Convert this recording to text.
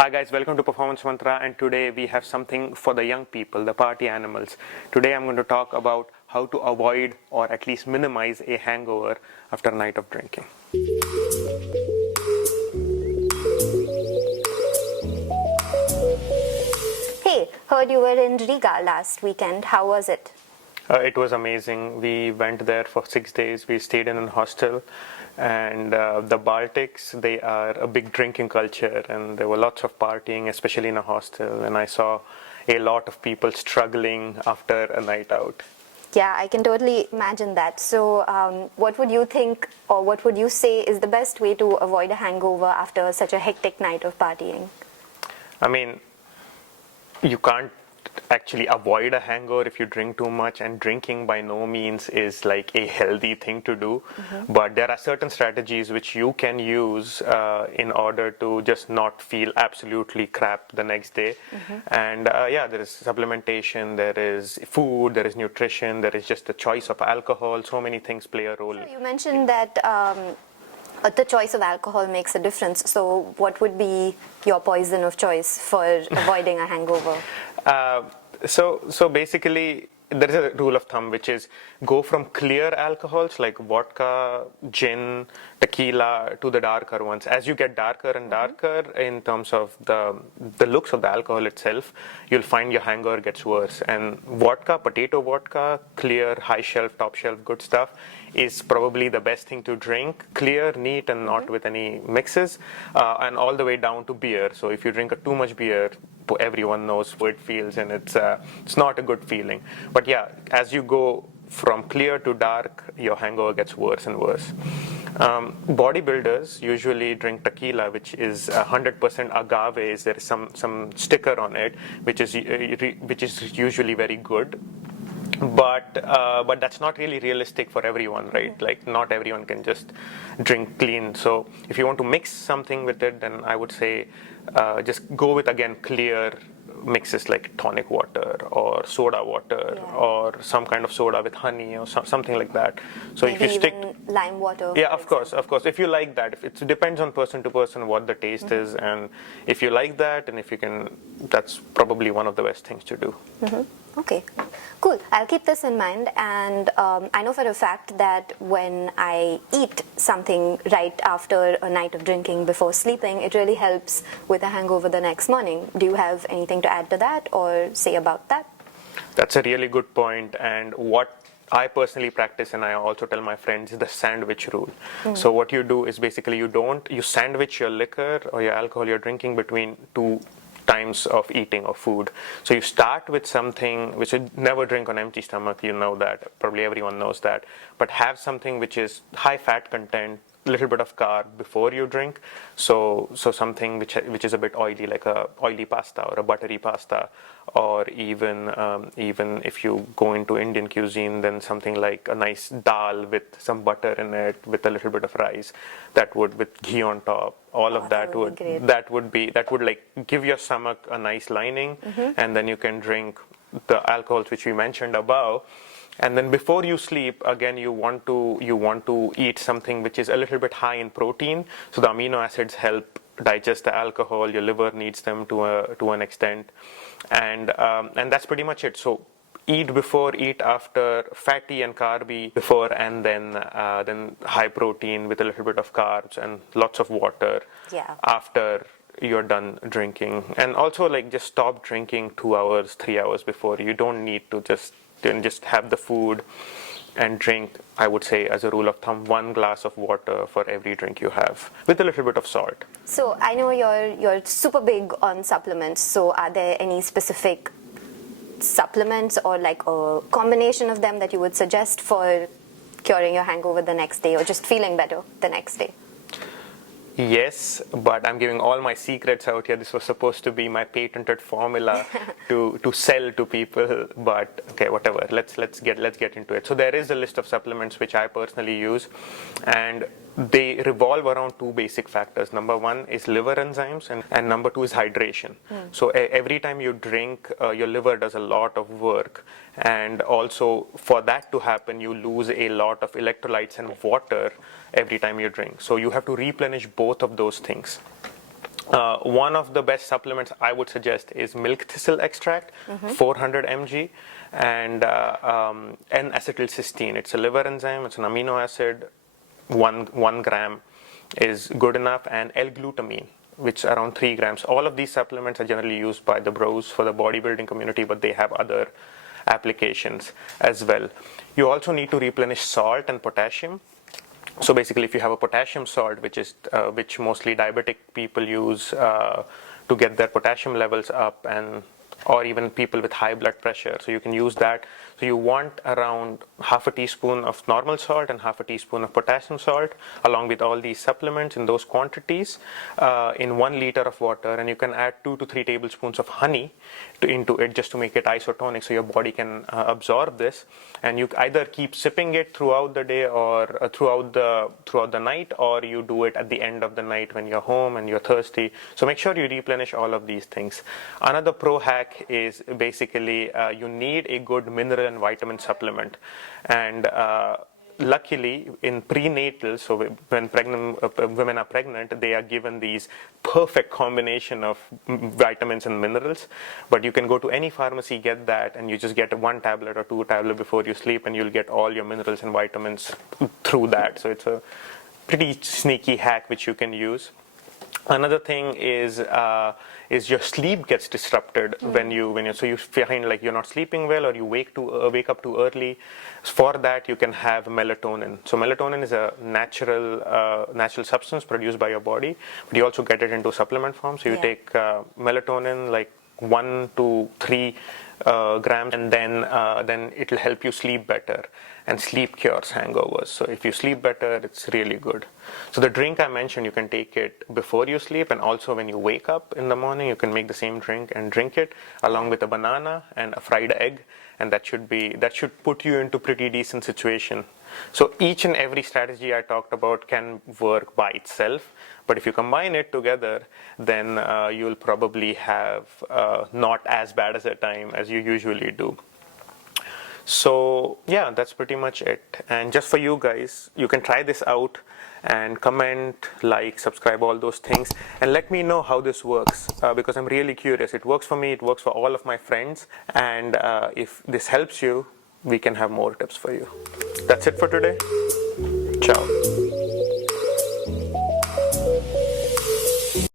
Hi guys, welcome to Performance Mantra, and today we have something for the young people, the party animals. Today I'm going to talk about how to avoid or at least minimize a hangover after a night of drinking. Hey, heard you were in Riga last weekend. How was it? It was amazing. We went there for 6 days. We stayed in a hostel, and the Baltics, they are a big drinking culture, and there were lots of partying, especially in a hostel, and I saw a lot of people struggling after a night out. Yeah, I can totally imagine that. So, what would you think, or what would you say is the best way to avoid a hangover after such a hectic night of partying? I mean, you can't actually avoid a hangover if you drink too much, and drinking by no means is like a healthy thing to do. But there are certain strategies which you can use in order to just not feel absolutely crap the next day. And yeah, there is supplementation, there is food, there is nutrition, there is just the choice of alcohol. So many things play a role. You mentioned that the choice of alcohol makes a difference. So, what would be your poison of choice for avoiding a hangover? So basically, there is a rule of thumb which is go from clear alcohols like vodka, gin, tequila to the darker ones. As you get darker and darker in terms of the looks of the alcohol itself, you'll find your hangover gets worse. And vodka, potato vodka, clear, high shelf, top shelf, good stuff, is probably the best thing to drink. Clear, neat, and not with any mixes, and all the way down to beer. So if you drink too much beer, everyone knows how it feels, and it's not a good feeling. But yeah, as you go from clear to dark, your hangover gets worse and worse. Bodybuilders usually drink tequila, which is 100% agave. There is some sticker on it, which is usually very good. But that's not really realistic for everyone, right? Like, not everyone can just drink clean. So if you want to mix something with it, then I would say just go with, again, clear mixes like tonic water or soda water, or some kind of soda with honey or something like that. So Maybe if you stick even lime water. yeah, of course. If you like that, if it depends on person to person what the taste is, and if you like that, and if you can, that's probably one of the best things to do. Okay, cool. I'll keep this in mind, and I know for a fact that when I eat something right after a night of drinking before sleeping, it really helps with a hangover the next morning. Do you have anything to add to that or say about that? That's a really good point, and what I personally practice, and I also tell my friends, is the sandwich rule. So what you do is basically you sandwich your liquor or your alcohol you're drinking between two times of eating of food. So you start with something which you never drink on empty stomach, you know that, probably everyone knows that, but have something which is high fat content, little bit of carb before you drink. So something which is a bit oily, like a oily pasta or a buttery pasta, or even if you go into Indian cuisine, then something like a nice dal with some butter in it, with a little bit of rice, that would, with ghee on top. All of that would like give your stomach a nice lining, and then you can drink the alcohols which we mentioned above. And then before you sleep, again, you want to eat something which is a little bit high in protein. So the amino acids help digest the alcohol. Your liver needs them to an extent, and that's pretty much it. So eat before, eat after, fatty and carby before, and then high protein with a little bit of carbs and lots of water after you're done drinking. And also, like, just stop drinking 2 hours, 3 hours before. You don't need to just have the food and drink. I would say, as a rule of thumb, 1 glass of water for every drink you have, with a little bit of salt. So I know you're super big on supplements. So are there any specific supplements or like a combination of them that you would suggest for curing your hangover the next day or just feeling better the next day? Yes, but I'm giving all my secrets out here. This was supposed to be my patented formula to sell to people, but okay, whatever. Let's get into it. So there is a list of supplements which I personally use, and they revolve around 2 basic factors. Number 1 is liver enzymes, and number 2 is hydration. So every time you drink, your liver does a lot of work, and also for that to happen, you lose a lot of electrolytes and water every time you drink. So you have to replenish both of those things. One of the best supplements I would suggest is milk thistle extract, 400 mg, and N-acetylcysteine. It's a liver enzyme, it's an amino acid, 1 gram is good enough, and L-glutamine, which is around 3 grams. All of these supplements are generally used by the bros for the bodybuilding community, but they have other applications as well. You also need to replenish salt and potassium. So basically, if you have a potassium salt, which mostly diabetic people use to get their potassium levels up, or even people with high blood pressure, so you can use that. So you want around half a teaspoon of normal salt and half a teaspoon of potassium salt, along with all these supplements in those quantities, in 1 liter of water, and you can add 2 to 3 tablespoons of honey into it just to make it isotonic, so your body can absorb this. And you either keep sipping it throughout the day or throughout the night, or you do it at the end of the night when you're home and you're thirsty. So make sure you replenish all of these things. Another pro hack is basically you need a good mineral and vitamin supplement. And luckily, in prenatal, so when women are pregnant, they are given these perfect combination of vitamins and minerals. But you can go to any pharmacy, get that, and you just get 1 tablet or 2 tablets before you sleep, and you'll get all your minerals and vitamins through that. So it's a pretty sneaky hack which you can use. Another thing is your sleep gets disrupted when you find like you're not sleeping well, or you wake up too early. For that, you can have melatonin. So melatonin is a natural substance produced by your body, but you also get it into supplement form. So you take melatonin like 1 to 3 grams, and then it'll help you sleep better. And sleep cures hangovers. So if you sleep better, it's really good. So the drink I mentioned, you can take it before you sleep, and also when you wake up in the morning, you can make the same drink and drink it along with a banana and a fried egg, and that should put you into pretty decent situation. So each and every strategy I talked about can work by itself, but if you combine it together, then you'll probably have not as bad as a time as you usually do. So yeah, that's pretty much it. And just for you guys, you can try this out and comment, like, subscribe, all those things, and let me know how this works, because I'm really curious. It works for me, it works for all of my friends, and if this helps you, we can have more tips for you. That's it for today. Ciao.